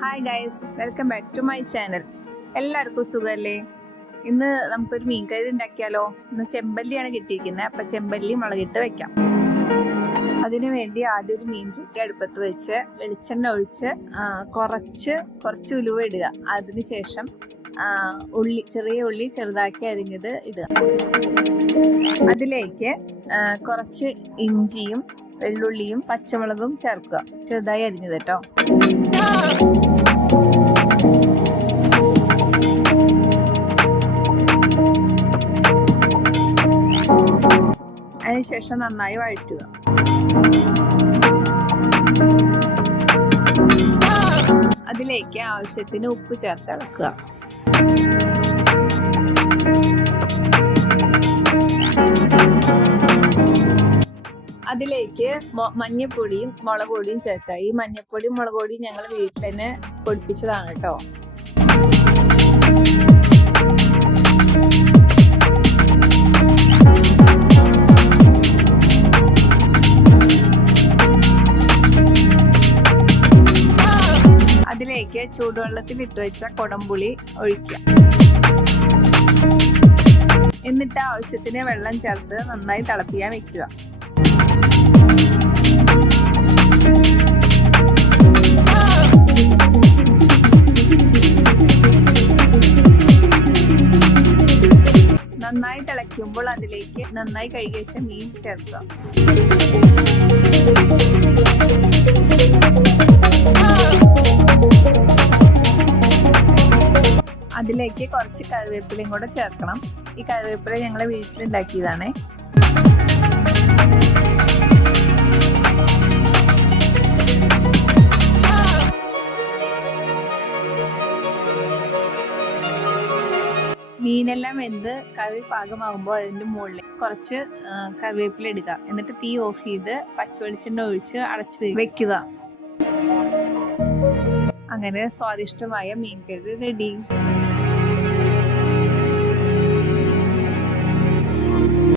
Hi guys, welcome back to my channel. എല്ലാവർക്കും സുഖമല്ലേ? ഇന്ന് നമുക്കൊരു മീൻകറി ഉണ്ടാക്കിയാലോ? ഇന്ന് ചെമ്പല്ലിയാണ് കിട്ടിയിരിക്കുന്നത്. അപ്പം ചെമ്പല്ലി മുളകിട്ട് വെക്കാം. അതിനു വേണ്ടി ആദ്യം ഒരു മീൻ ചട്ടി അടുപ്പത്ത് വെച്ച് വെളിച്ചെണ്ണ ഒഴിച്ച് കുറച്ച് ഉലുവ ഇടുക. അതിനുശേഷം ചെറിയ ഉള്ളി ചെറുതാക്കി അരിഞ്ഞത് ഇടുക. അതിലേക്ക് കുറച്ച് ഇഞ്ചിയും വെള്ളുള്ളിയും പച്ചമുളകും ചേർക്കുക, ചെറുതായി അരിഞ്ഞത് കേട്ടോ. അതിനുശേഷം നന്നായി വഴറ്റുക. അതിലേക്ക് ആവശ്യത്തിന് ഉപ്പ് ചേർത്ത് ഇളക്കുക. അതിലേക്ക് മഞ്ഞപ്പൊടിയും മുളക് പൊടിയും ചേർക്കുക. ഈ മഞ്ഞപ്പൊടിയും മുളക് പൊടിയും ഞങ്ങൾ വീട്ടിൽ തന്നെ പൊടിപ്പിച്ചതാണ് കേട്ടോ. അതിലേക്ക് ചൂടുവെള്ളത്തിൽ ഇട്ട് വെച്ച കൊടംപുളി ഒഴിക്കുക. എന്നിട്ട് ആവശ്യത്തിന് വെള്ളം ചേർത്ത് നന്നായി തിളപ്പിക്കാൻ വെക്കുക. നന്നായി തിളയ്ക്കുമ്പോൾ അതിലേക്ക് നന്നായി കഴുകി വെച്ച മീൻ ചേർക്കുക. അതിലേക്ക് കുറച്ച് കറിവേപ്പിലയും കൂടെ ചേർക്കണം. ഈ കറിവേപ്പില ഞങ്ങൾ വീട്ടിലുണ്ടാക്കിയതാണ്. മീനെല്ലാം വെന്ത് കറി പാകമാകുമ്പോൾ അതിൻ്റെ മുകളിൽ കുറച്ച് കറിവേപ്പില ഇടുക. എന്നിട്ട് തീ ഓഫ് ചെയ്ത് പച്ചവെളിച്ചെണ്ണ ഒഴിച്ച് അടച്ചു വെക്കുക. അങ്ങനെ സ്വാദിഷ്ടമായ മീൻകറി റെഡി.